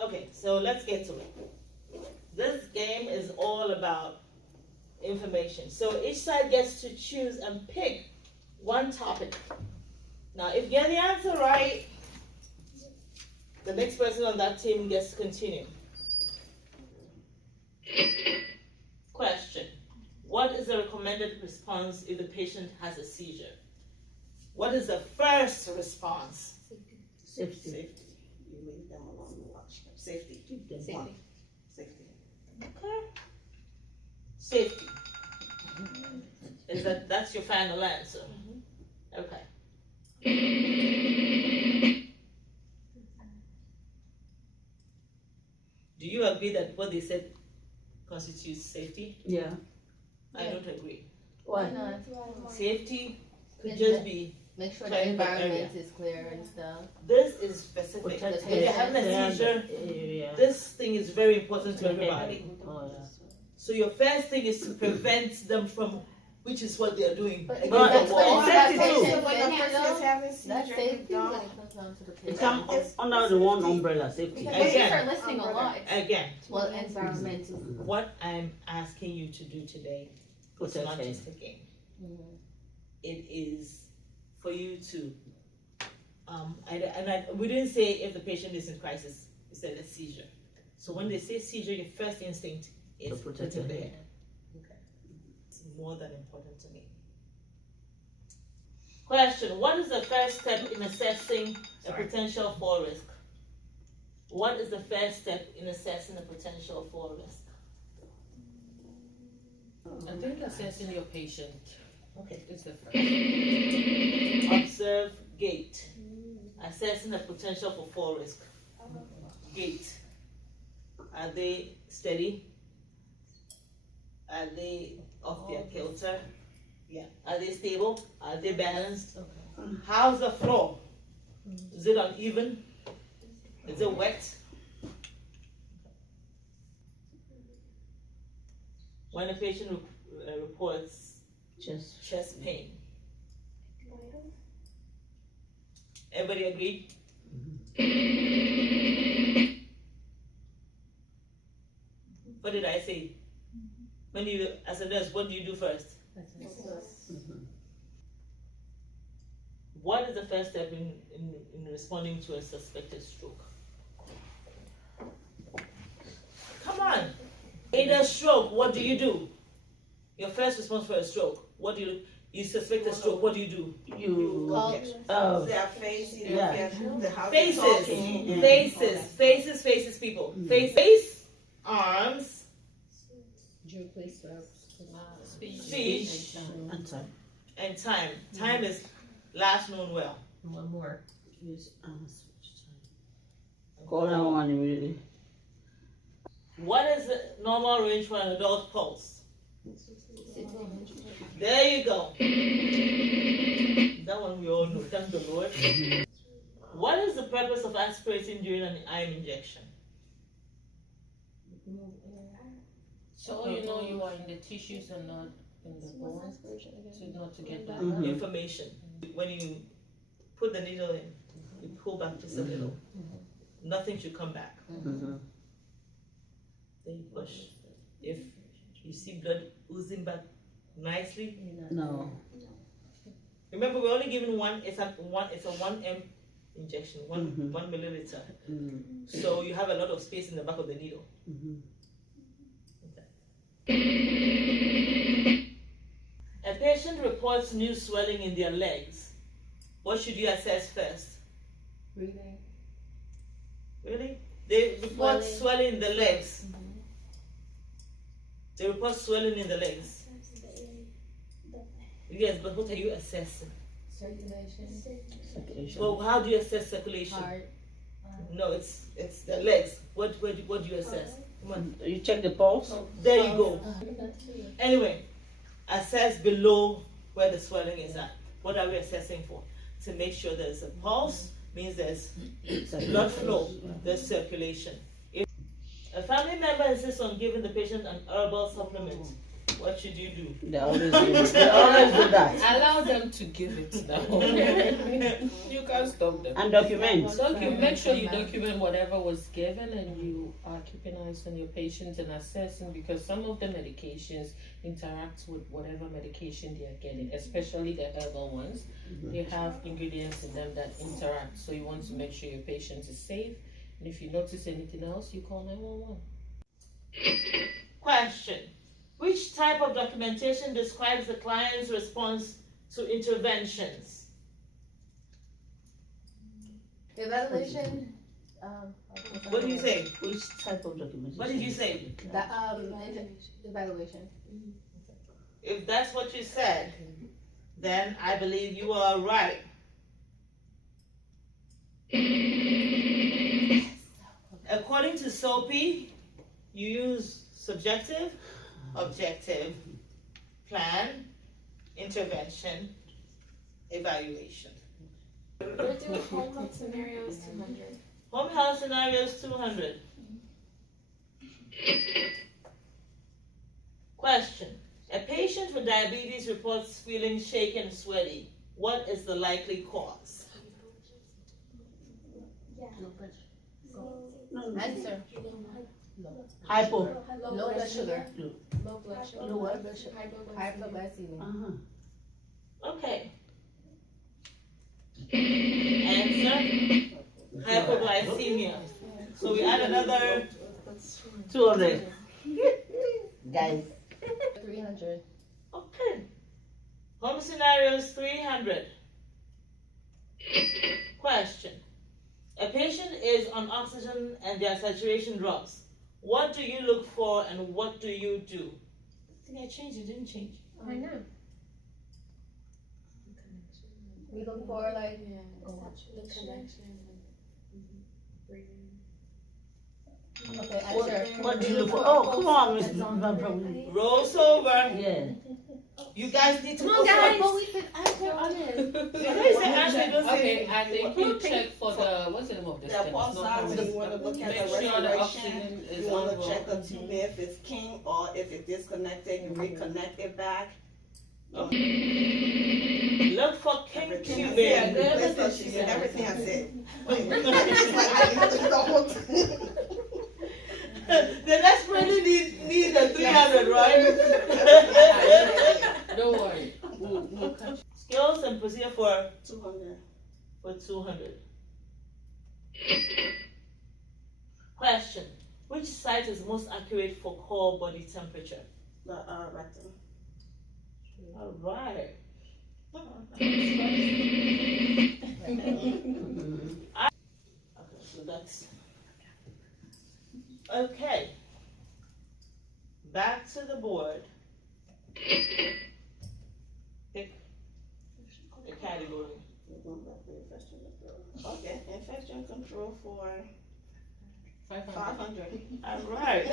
Okay, so let's get to it. This game is all about information. So each side gets to choose and pick one topic. Now, if you get the answer right, the next person on that team gets to continue. Question. What is the recommended response if the patient has a seizure? What is the first response? Safety. You leave them alone and watch. Safety. Safety. Safety. Okay. Safety. Is that's your final answer? Okay. Do you agree that what they said constitutes safety? Yeah. I don't agree. Why? Safety could just be Make sure clear the the environment area. is clear and stuff. This is specific. Protect If you're having a seizure, this thing is very important to everybody. Oh, yeah. So your first thing is to prevent them from, which is what they are doing. But against that's the what wall. it says That's too. patient When a safety, person is though. having That's seizure, safety you when don't. it comes down to the It patient. comes under the one umbrella, safety. Because these Again. are listing a lot. Again, Well, environmental. what I'm asking you to do today is not Protection. just a game. It is for you to, we didn't say if the patient is in crisis, we said a seizure. So when they say seizure, your first instinct is To put protect it the there. head. Okay. It's more than important to me. Question, what is the first step in assessing a potential fall risk? What is the first step in assessing a potential fall risk? I think assessing your patient Okay. is the first. Observe gait. Assessing the potential for fall risk. Gait. Are they steady? Are they off their kilter? Yeah. Are they stable? Are they balanced? How's the floor? Is it uneven? Is it wet? When a patient reports chest pain, everybody agree? What did I say? When you, as a nurse, what do you do first? What is the first step in responding to a suspected stroke? Come on. In a stroke, what do you do? Your first response for a stroke, what do you do? You suspect a stroke, what do you do? Their face, you know, Yeah. the house Faces, talking. faces, people. Face, arms, speech, And time. and time. Time is last known well. One more. Call 911 immediately. What is the normal range for an adult pulse? There you go. That one we all know, thank the Lord. What is the purpose of aspirating during an iron injection? So you know you are in the tissues and not in the bones, to not to get that. Information. When you put the needle in, you pull back just a little. Nothing should come back. Then you push. If you see blood oozing back nicely, No. remember we're only giving one. It's a 1 m injection, 1 milliliter. So you have a lot of space in the back of the needle. A patient reports new swelling in their legs. What should you assess first? Breathing. Really? They report swelling in the legs. They report swelling in the legs. Yes, but what are you assessing? Circulation. Well, how do you assess circulation? Heart. No, it's the legs. What do you assess? Come on. You check the pulse? There you go. Anyway, assess below where the swelling is at. What are we assessing for? To make sure there's a pulse, means there's blood flow, there's circulation. If a family member insists on giving the patient an herbal supplement, what should you do? They always do that. Allow them to give it now. You can't stop them. And document. Make sure you document whatever was given, and you are keeping eyes on your patients and assessing, because some of the medications interact with whatever medication they are getting, especially the herbal ones. They have ingredients in them that interact, so you want to make sure your patient is safe. And if you notice anything else, you call 911. Question. Which type of documentation describes the client's response to interventions? Evaluation. What do you say? Which type of documentation? What did you say? Evaluation. If that's what you said, then I believe you are right. According to SOAPy, you use subjective, objective, plan, intervention, evaluation. We're doing home health scenarios 200. Home health scenarios 200. Question. A patient with diabetes reports feeling shaky and sweaty. What is the likely cause? Answer. Hypo. Low blood sugar. Low blood sugar. Low blood sugar. Hypoglycemia. Hypoglycemia. Okay. Answer. Hypoglycemia. So we add another 200. Guys. 300. Okay. Home scenarios 300. Question. A patient is on oxygen and their saturation drops. What do you look for and what do you do? I think I changed it, didn't change. I know. We look for like The connection. Breathing. okay, answer. What do you look for? Oh, come on, Miss Van. Rolls over. Yeah. You guys need to Come go on, guys. first. But we can answer on it. You guys say answer, don't say. Okay, I think you check for the, what's the name of this The thing? pulse ox, you wanna look at Make the sure the respiration, oxygen is you wanna on check the tube if it's king or if it's disconnected, you reconnect it back. Look for king Everything I tubing. said, everything I said. It's like I didn't the whole thing. The next really need the 300, right? Don't worry. We'll catch. Skills and procedure for 200. 200. Question. Which site is most accurate for core body temperature? The rectum. All right. Okay, so that's okay. Back to the board. Pick a category. Okay, infection control for 500. 500. All right.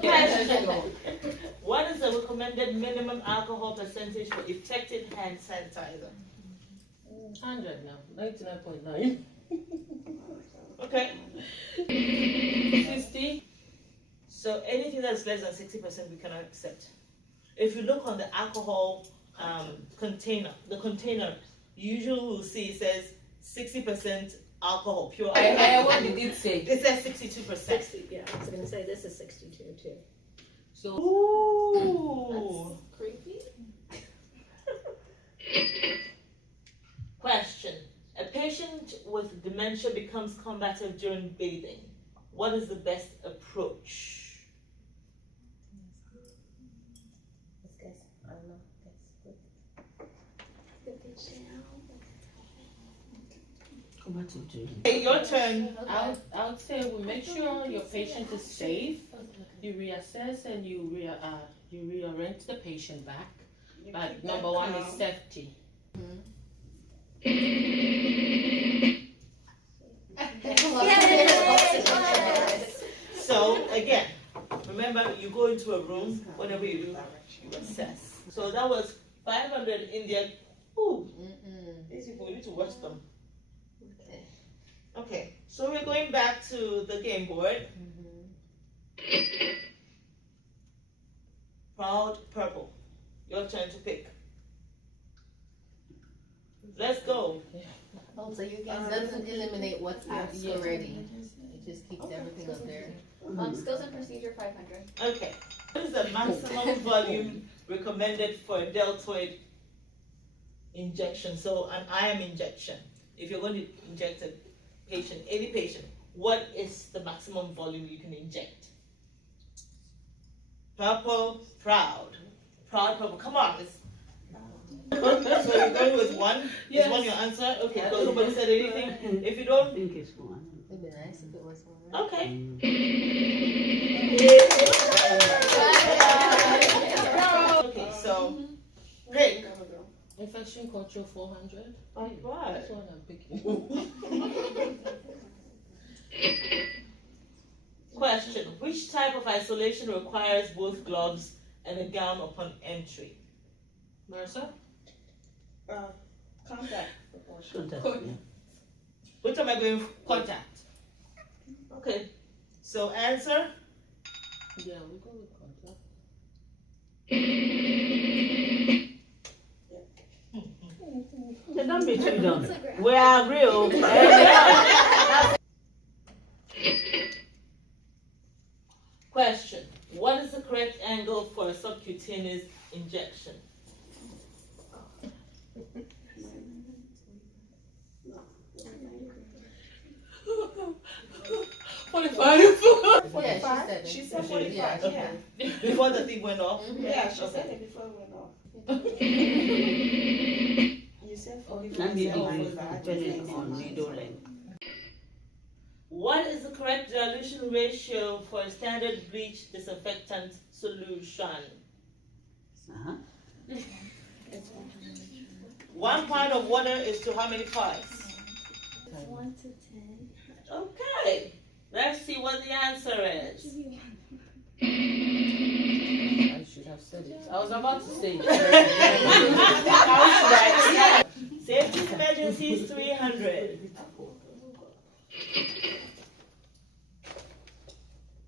Question. What is the recommended minimum alcohol percentage for effective hand sanitizer? 100 now. 99.9. Okay. 60. So anything that's less than 60% we cannot accept. If you look on the alcohol container, the container, you usually will see it says 60% alcohol, pure alcohol. What did it say? It says 62%. 60, yeah, I was gonna say this is 62 too. So, Ooh. Creepy. Question. A patient with dementia becomes combative during bathing. What is the best approach? Let's guess. I don't know. Come back to you. Okay, your turn. I would say we make sure your patient is safe. You reassess and you rearrange the patient back. But number one is safety. So again, remember you go into a room, whatever you do, you assess. So that was 500 Indian. Ooh, these people, you need to watch them. Okay, so we're going back to the game board. proud, purple. Your turn to pick. Let's go. Oh, so you guys doesn't eliminate what's asked already. It just keeps everything up there. Skills and procedure 500. Okay. What is the maximum volume recommended for a deltoid injection? So an IM injection. If you're going to inject a patient, any patient, what is the maximum volume you can inject? Purple, proud. Proud, purple. Come on. So you're going with one? Yes. Is one your answer? Okay, because nobody said anything. If you don't, I think it's one. It'd be nice if it was one. okay. Okay, so pick. Infection control 400. Alright. That's what I'm picking. Question. Which type of isolation requires both gloves and a gown upon entry? Marissa? Contact proportion. Contact, yeah. Which am I going for? Contact. Okay. So answer? Yeah, we go with contact. They don't be too dumb. We agree. Oh. Question. What is the correct angle for a subcutaneous injection? Yeah, She she said said it. 45, Yeah, yeah. Before the thing went off? Yeah, she said it before it went off. You said 45. Let me I said give you 45. depending on needle length. What is the correct dilution ratio for a standard bleach disinfectant solution? Uh-huh. 1 pint of water is to how many parts? 1 to 10. Okay. Let's see what the answer is. I should have said it. I was about to say it. Safety emergencies 300.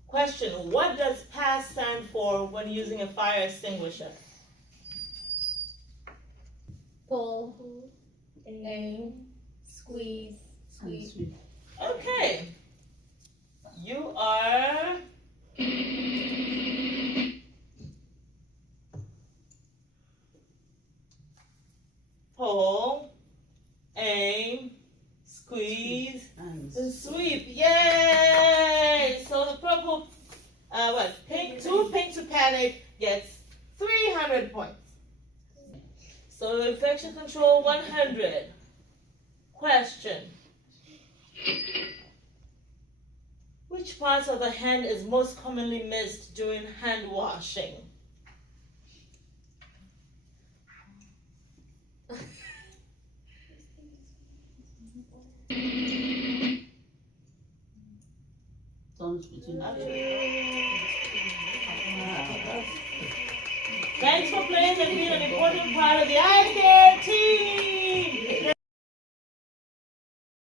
Question. What does PASS stand for when using a fire extinguisher? Pull, aim, squeeze, sweep. Sweet. Okay. You are pull, aim, squeeze, And and sweep. Yay! So the purple, pink, 2 pink to panic gets 300 points. So infection control 100. Question. Which part of the hand is most commonly missed during hand washing? thumbs between the Thanks for playing and being an important part of the eye care team.